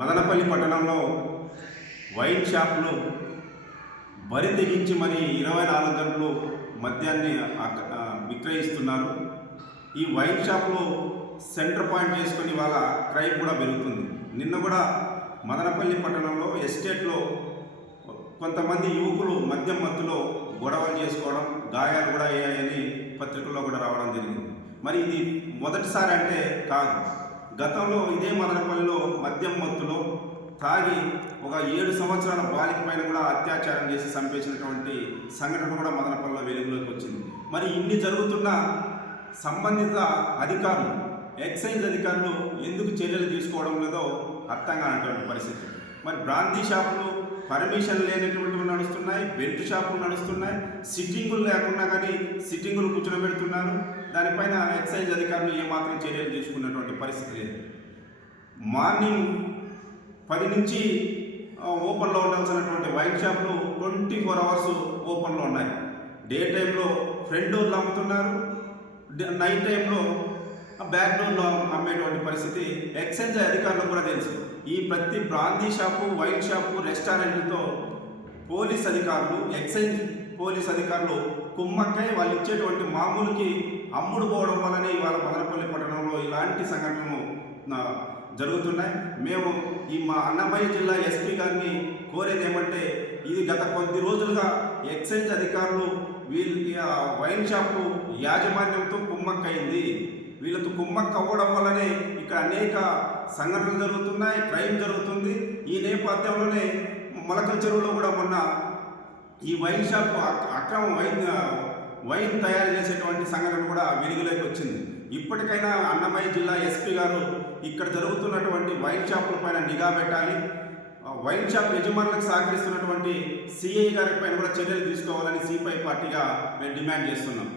మదనపల్లి పట్టణంలో వైన్ షాపులు బరి తెగించి మరి 24 గంటలు మద్యాన్ని విక్రయిస్తున్నారు. ఈ వైన్ షాపులో సెంటర్ పాయింట్ చేసుకొని వాళ్ళ క్రైమ్ కూడా పెరుగుతుంది. నిన్న కూడా మదనపల్లి పట్టణంలో ఎస్టేట్లో కొంతమంది యువకులు మద్యం మత్తులో గొడవలు చేసుకోవడం, గాయాలు కూడా అయ్యాయని పత్రికల్లో కూడా రావడం జరిగింది. మరి ఇది మొదటిసారి అంటే కాదు. గతంలో ఇదే మదనపల్లిలో మద్యం మత్తులో తాగి ఒక 7 సంవత్సరాల బాలిక పైన కూడా అత్యాచారం చేసి చంపేసినటువంటి సంఘటన కూడా మదనపల్లిలో వెలుగులోకి వచ్చింది. మరి ఇన్ని జరుగుతున్న సంబంధిత అధికారులు, ఎక్సైజ్ అధికారులు ఎందుకు చర్యలు తీసుకోవడం లేదో అర్థం కానటువంటి పరిస్థితి. మరి బ్రాందీ షాపులు పర్మిషన్ లేనటువంటివి నడుస్తున్నాయి, బెల్ట్ షాపులు నడుస్తున్నాయి, సిట్టింగులు లేకుండా కానీ సిట్టింగులు కూర్చోబెడుతున్నారు. దానిపైన ఎక్సైజ్ అధికారులు ఏమాత్రం చర్యలు తీసుకున్నటువంటి పరిస్థితి లేదు. మార్నింగ్ 10 నుంచి ఓపెన్లో ఉండాల్సినటువంటి వైన్ షాపులు 24 అవర్స్ ఓపెన్లో ఉన్నాయి. డే టైంలో ఫ్రంట్ డోర్లు అమ్ముతున్నారు, నైట్ టైంలో బ్యాక్ డోర్లో అమ్మేటువంటి పరిస్థితి ఎక్సైజ్ అధికారులకు కూడా తెలుసు. ఈ ప్రతి బ్రాందీ షాపు, వైన్ షాపు, రెస్టారెంట్లతో పోలీస్ అధికారులు, ఎక్సైజ్ పోలీస్ అధికారులు కుమ్మక్కై వాళ్ళు ఇచ్చేటువంటి మామూలుకి అమ్ముడు పోవడం వల్లనే ఇవాళ మదనపల్లి పట్టణంలో ఇలాంటి సంఘటనలు జరుగుతున్నాయి. మేము మా అన్నమయ్య జిల్లా ఎస్పీ గారిని కోరేది ఏమంటే, ఇది గత కొద్ది రోజులుగా ఎక్సైజ్ అధికారులు వైన్ షాపు యాజమాన్యంతో కుమ్మక్కయింది. వీళ్ళతో కుమ్మక్క అవ్వడం వల్లనే ఇక్కడ అనేక సంఘటనలు జరుగుతున్నాయి, క్రైమ్ జరుగుతుంది. ఈ నేపథ్యంలోనే మొలకల చెరువులో కూడా మొన్న ఈ వైన్ షాపు అక్రమ వైన్ తయారు చేసేటువంటి సంఘటన కూడా వెలుగులోకి వచ్చింది. ఇప్పటికైనా అన్నమయ్య జిల్లా ఎస్పీ గారు ఇక్కడ జరుగుతున్నటువంటి వైన్ షాపుల పైన నిఘా పెట్టాలి. వైన్ షాప్ యజమానులకు సహకరిస్తున్నటువంటి సిఐ గారి పైన కూడా చర్యలు తీసుకోవాలని సిపిఐ పార్టీగా మేము డిమాండ్ చేస్తున్నాం.